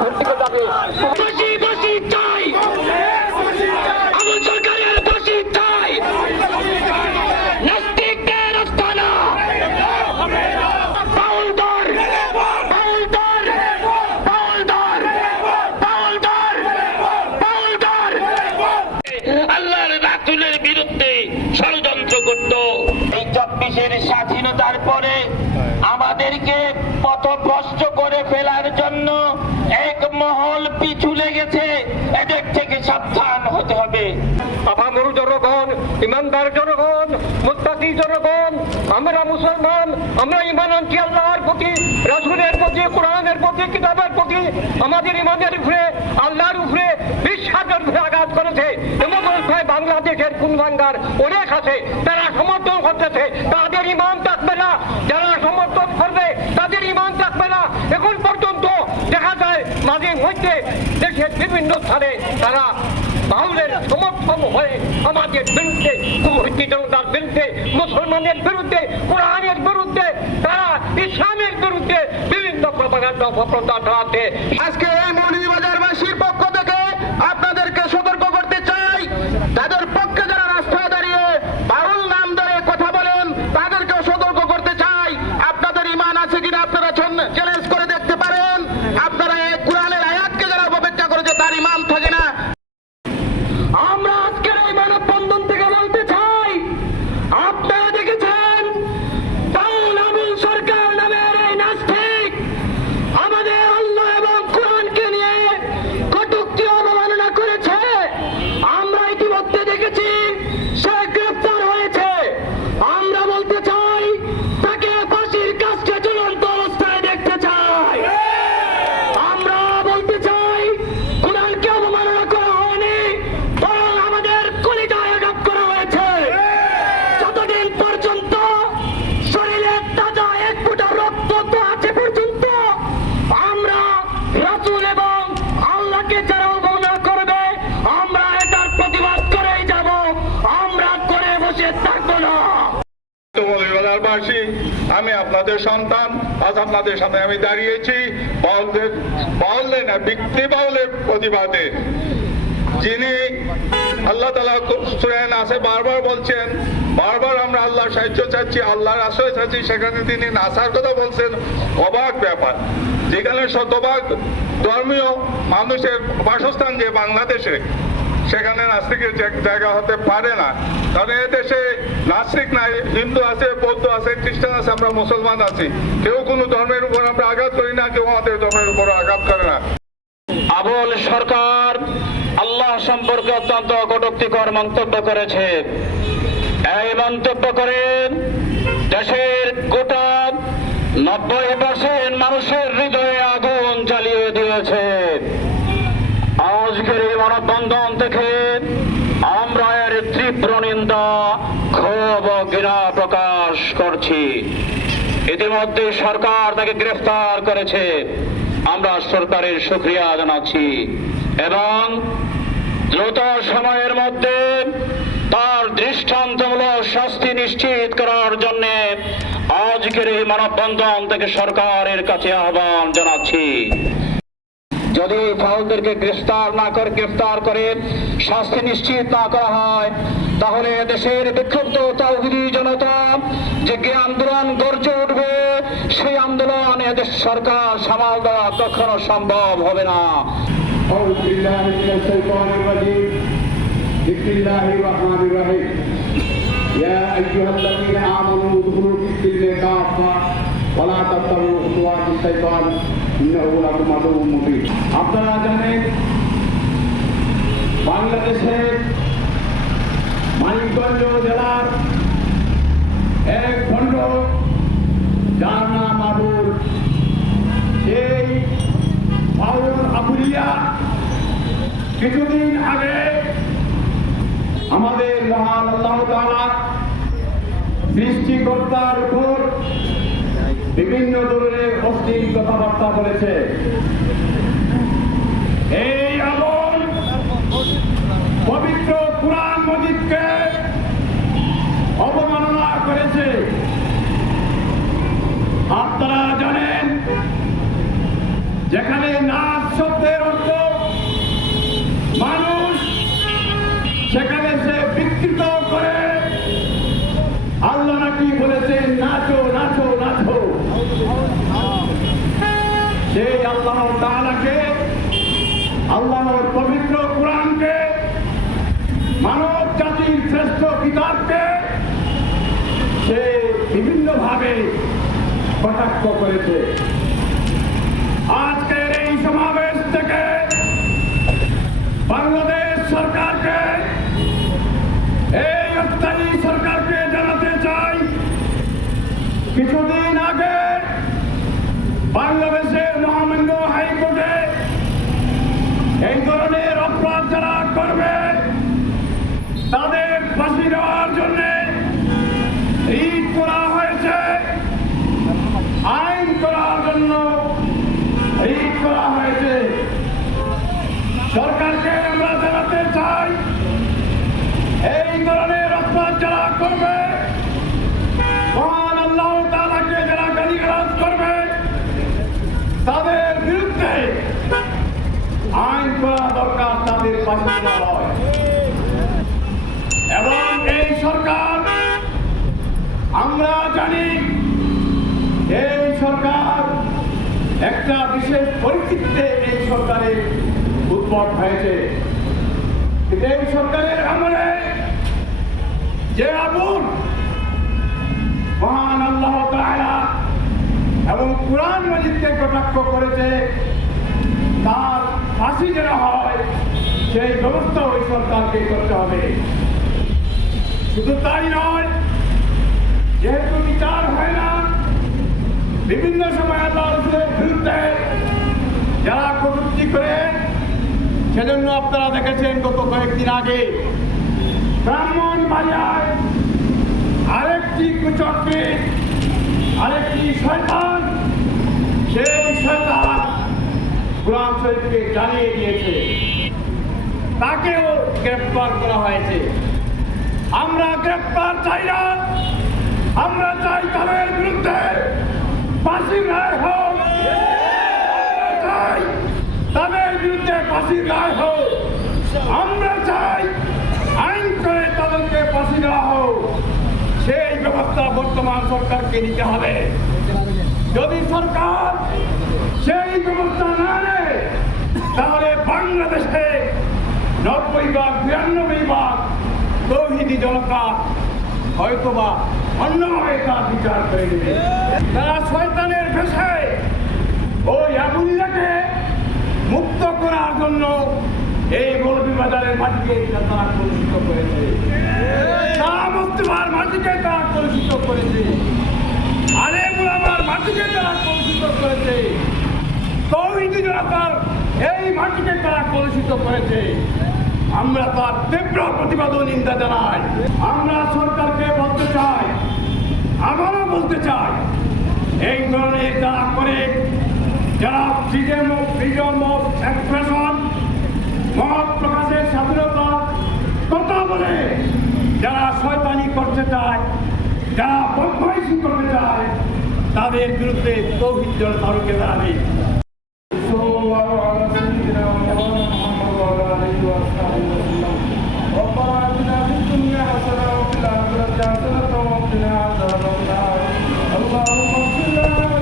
ভর্তি বিরুদ্ধে ষড়যন্ত্র করত। এই চব্বিশের স্বাধীনতার পরে আমাদেরকে পথভ্রষ্ট ইমানদার জনগণ, মুত্তাকি জনগণ, আমরা মুসলমান, আমরা ইমান আনছি আল্লাহর প্রতি, রাসূলের প্রতি, কোরআনের প্রতি, কিতাবের প্রতি। আমাদের ইমানের উপরে আল্লাহর উপরে বিশ্বাসের উপরে আঘাত করেছে। এমন অবস্থায় বাংলাদেশের কুলবাঙ্গার অনেক আছে, তারা সমর্থন করতেছে। তাদের ইমান থাকবে না, যারা সমর্থন করবে, তাদের ইমান থাকবে না। এখন পর্যন্ত দেখা যায়, মাঝে মধ্যে দেশের বিভিন্ন স্থানে তারা বাউলের সমর্থন হয়ে আমাদের বিরুদ্ধে জনতার বিরুদ্ধে, মুসলমানের বিরুদ্ধে, কোরআনের বিরুদ্ধে, তারা ইসলামের বিরুদ্ধে বিভিন্ন প্রপাগান্ডা আজকে এই মৌলভীবাজারবাসীর বাসী আমি আপনাদের সন্তান, আজ আপনাদের সামনে আমি দাঁড়িয়েছি। বাউলদের না ব্যক্তি বাউলের প্রতিবাদে। যিনি আল্লাহ তালা সুরেন আছে বারবার বলছেন, বারবার আমরা আল্লাহর সাহায্য চাচ্ছি, আল্লাহর আশ্রয় চাচ্ছি, সেখানে তিনি নাসার কথা বলছেন। অবাক ব্যাপার। যেখানে শতভাগ ধর্মীয় মানুষের বাসস্থান যে বাংলাদেশে সেখানে নাস্তিকের জায়- জায়গা হতে পারে না। কারণ এ দেশে নাস্তিক নাই, হিন্দু আছে, বৌদ্ধ আছে, খ্রিস্টান আছে, আমরা মুসলমান আছি। কেউ কোনো ধর্মের উপর আমরা আঘাত করি না, কেউ আমাদের ধর্মের উপর আঘাত করে না। আবুল সরকার আল্লাহ সম্পর্কে অত্যন্ত কটুক্তিকর মন্তব্য করেছে। এই মন্তব্য করেন, দেশের গোটা নব্বই পার্সেন্ট মানুষের হৃদয়ে আগুন জ্বালিয়ে দিয়েছে। আজকের এই মানববন্ধন থেকে আমরা এর তীব্র নিন্দা, ক্ষোভ ঘৃণা প্রকাশ করছি। ইতিমধ্যে সরকার তাকে গ্রেফতার করেছে। আমরা সরকারের সুক্রিয়া জানাচ্ছি এবং দ্রুত সময়ের মধ্যে তার দৃষ্টান্তমূলক শাস্তি নিশ্চিত করার জন্য আজকের এই মানববন্ধন থেকে সরকারের কাছে আহ্বান জানাচ্ছি। যদি ফাউলদেরকে গ্রেফতার না করে গ্রেফতার করে শাস্তি নিশ্চিত না করা হয় তাহলে দেশের বিক্ষুব্ধ তাওহিদি জনতা যে কে আন্দোলন গর্জে উঠবে সেই আন্দোলন এদেশ সরকার সামাল দেওয়া কখনো সম্ভব হবে না أعوذ بالله من الشيطان الرجيم بسم الله الرحمن الرحيم يا أيها الذين آمنوا ادخلوا في السلم كافة বলা আপনারা জানেন, বাংলাদেশের মানিকগঞ্জ জেলার এক খণ্ড যার নাম আবুর সেই পাউল আবুলিয়া কিছুদিন আগে আমাদের মহান আল্লাহ তালা সৃষ্টিকর্তার উপর বিভিন্ন ধরনের অশ্লীল কথাবার্তা বলেছে। এই আমল পবিত্র কোরআন মজিদকে অবমাননা করেছে। আপনারা জানেন, যেখানে নাচ শব্দের অর্থ মানুষ, সেখানে সে বিকৃত করে। আল্লাহ নাকি বলেছে তাআলাকে আল্লাহর পবিত্র কোরআনকে মানব জাতির শ্রেষ্ঠ কিতাবকে সে বিভিন্নভাবে কটাক্ষ করেছে আজকের এই সমাবেশ থেকে বাংলাদেশ সরকারকে এই অস্থায়ী সরকারকে জানাতে চাই কিছুদিন আগে বাংলাদেশের মহামান্য হাইকোর্টে এই ধরনের অপরাধ যারা করবে তাদের ফাঁসি দেওয়ার জন্য রিট করা হয়েছে আইন করার জন্য রিট করা হয়েছে সরকারকে আমরা জানাতে চাই এই ধরনের অপরাধ যারা করবে মহান আল্লাহ তালাকে যারা গালিগালাজ করবে তাদের বিরুদ্ধে আইন করা দরকার তাদের পাশে দেওয়া হয় এবং এই সরকার আমরা জানি এই সরকার একটা বিশেষ পরিস্থিতিতে এই সরকারের উদ্ভব হয়েছে। কিন্তু এই সরকারের আমলে যে আগুন মহান আল্লাহ এবং কোরআন মজিদকে কটাক্ষ করেছে, তার ফাঁসি যেন হয়, সেই ব্যবস্থা ওই সরকারকে করতে হবে। শুধু তাই নয়, যেহেতু বিচার হয় না, বিভিন্ন সময় আল্লাহ বিরুদ্ধে যারা কটূক্তি করে সেজন্য আপনারা দেখেছেন গত কয়েকদিন আগে ব্রাহ্মণ বাজার আরেকটি কুচক্রে আরেকটি শয়তান, সেই শয়তান কোরআন শরীফকে জানিয়ে দিয়েছে, তাকেও গ্রেফতার করা হয়েছে। আমরা গ্রেফতার চাই না, আমরা চাই তাদের বিরুদ্ধে ফাঁসির রায় হোক। চাই বিরুদ্ধে ফাঁসির রায় হোক। আমরা চাই আইন করে তাদেরকে ফাঁসি দেওয়া হোক। সেই ব্যবস্থা বর্তমান সরকারকে নিতে হবে। যদি সরকার সেই ব্যবস্থা না নেয়, তাহলে বাংলাদেশে নব্বই ভাগ, বিরানব্বই ভাগ তৌহিদি জনতা হয়তোবা অন্যভাবে তার বিচার করে নেবে। তারা শয়তানের পেশায় ওই আবুল্লাকে মুক্ত করার জন্য এই মৌলভী বাজারের মাটিকে তারা কলুষিত করেছে। শাহ মুস্তফার মাটিকে তারা কলুষিত করেছে। আলেমুল আমার মাটিকে তারা কলুষিত করেছে। তৌহিদি জনতার এই মাটিকে তারা কলুষিত করেছে। আমরা তার তীব্র প্রতিবাদ ও নিন্দা জানাই। আমরা সরকারকে বলতে চাই, আবারও বলতে চাই, এই ধরনের যারা করে, যারা freedom of freedom of expression মত প্রকাশের স্বাধীনতা কথা বলে যারা শয়তানি করতে চায়, যারা বদমাইশি করতে চায়, তাদের বিরুদ্ধে তৌহিদ জনতা রুখে দাঁড়াবে। اللهم اغفر لنا